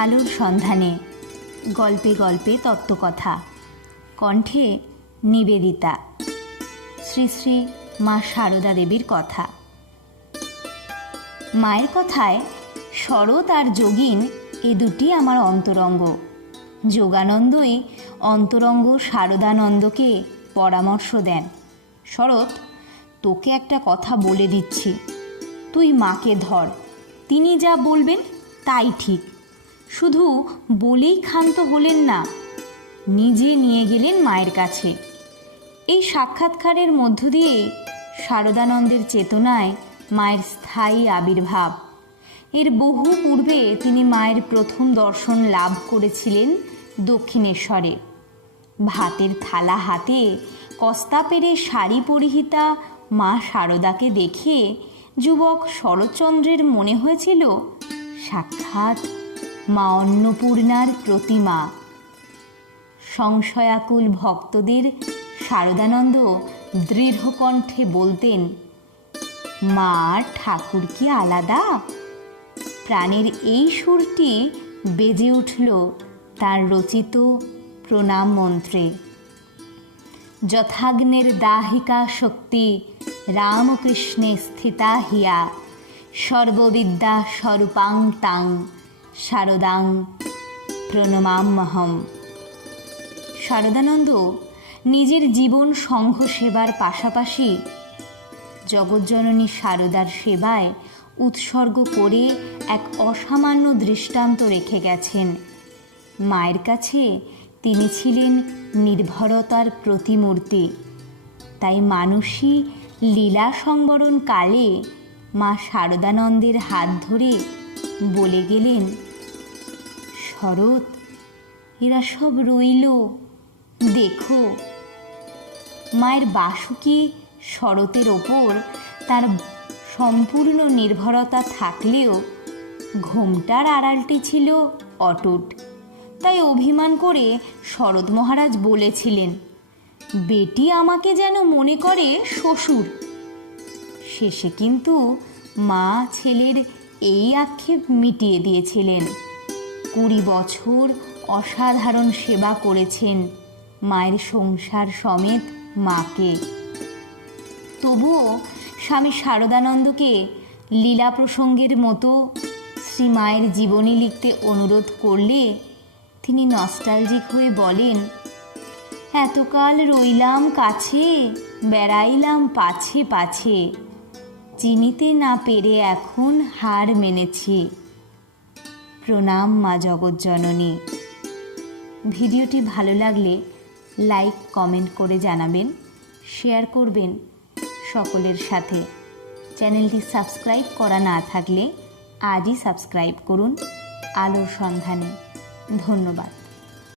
আলোর সন্ধানে গল্পে গল্পে তত্ত্বকথা কণ্ঠে নিবেদিতা। শ্রী শ্রী মা সারদা দেবীর কথা। মায়ের কথায় শরৎ আর যোগিন এ দুটি আমার অন্তরঙ্গ। যোগানন্দই অন্তরঙ্গ শারদানন্দকে পরামর্শ দেন, শরৎ, তোকে একটা কথা বলে দিচ্ছি, তুই মাকে ধর, তিনি যা বলবেন তাই ঠিক। শুধু বলেই ক্ষান্ত হলেন না, নিজে নিয়ে গেলেন মায়ের কাছে। এই সাক্ষাৎকারের মধ্য দিয়ে শারদানন্দের চেতনায় মায়ের স্থায়ী আবির্ভাব। এর বহু পূর্বে তিনি মায়ের প্রথম দর্শন লাভ করেছিলেন দক্ষিণেশ্বরে। ভাতের থালা হাতে কস্তা পেরে শাড়ি পরিহিতা মা সারদাকে দেখে যুবক শরৎচন্দ্রের মনে হয়েছিল সাক্ষাৎ মা অন্নপূর্ণার প্রতিমা। সংশয়াকুল ভক্তদের শারদানন্দ দৃঢ় কণ্ঠে বলতেন, মা ঠাকুর কি আলাদা? প্রাণের এই সুরটি বেজে উঠল তার রচিত প্রণাম মন্ত্রে। যথাগ্নের দাহিকা শক্তি রামকৃষ্ণে স্থিতা হিয়া, সর্ববিদ্যা স্বরূপাং তাং শারদাং প্রণমাম্যহম। শারদানন্দ নিজের জীবন সংঘ সেবার পাশাপাশি জগজ্জননী শারদার সেবায় উৎসর্গ করে এক অসামান্য দৃষ্টান্ত রেখে গেছেন। মায়ের কাছে তিনি ছিলেন নির্ভরতার প্রতিমূর্তি। তাই মানসী লীলা সংবরণ কালে মা শারদানন্দের হাত ধরে বলে গেলেন, শরৎ, এরা সব রইল, দেখো। মায়ের বাসুকি শরতের ওপর তার সম্পূর্ণ নির্ভরতা থাকলেও ঘোমটার আড়ালটি ছিল অটুট। তাই অভিমান করে শরৎ মহারাজ বলেছিলেন, বেটি আমাকে যেন মনে করে শ্বশুর। শেষে কিন্তু মা ছেলের এই আক্ষেপ মিটিয়ে দিয়েছিলেন। 20 বছর অসাধারণ সেবা করেছেন মায়ের সংসার সমেত মাকে। তবুও স্বামী শারদানন্দকে লীলা প্রসঙ্গের মতো শ্রী মায়ের জীবনী লিখতে অনুরোধ করলে তিনি নস্টালজিক হয়ে বলেন, এতকাল রইলাম কাছে, বেড়াইলাম পাছে পাছে, চিনিতে না পেরে এখন হার মেনেছি। প্রণাম মা জগজ্জননী। ভিডিওটি ভালো লাগলে লাইক কমেন্ট করে জানাবেন, শেয়ার করবেন সকলের সাথে। চ্যানেলটি সাবস্ক্রাইব করা না থাকলে আজই সাবস্ক্রাইব করুন আলোর সন্ধানে। ধন্যবাদ।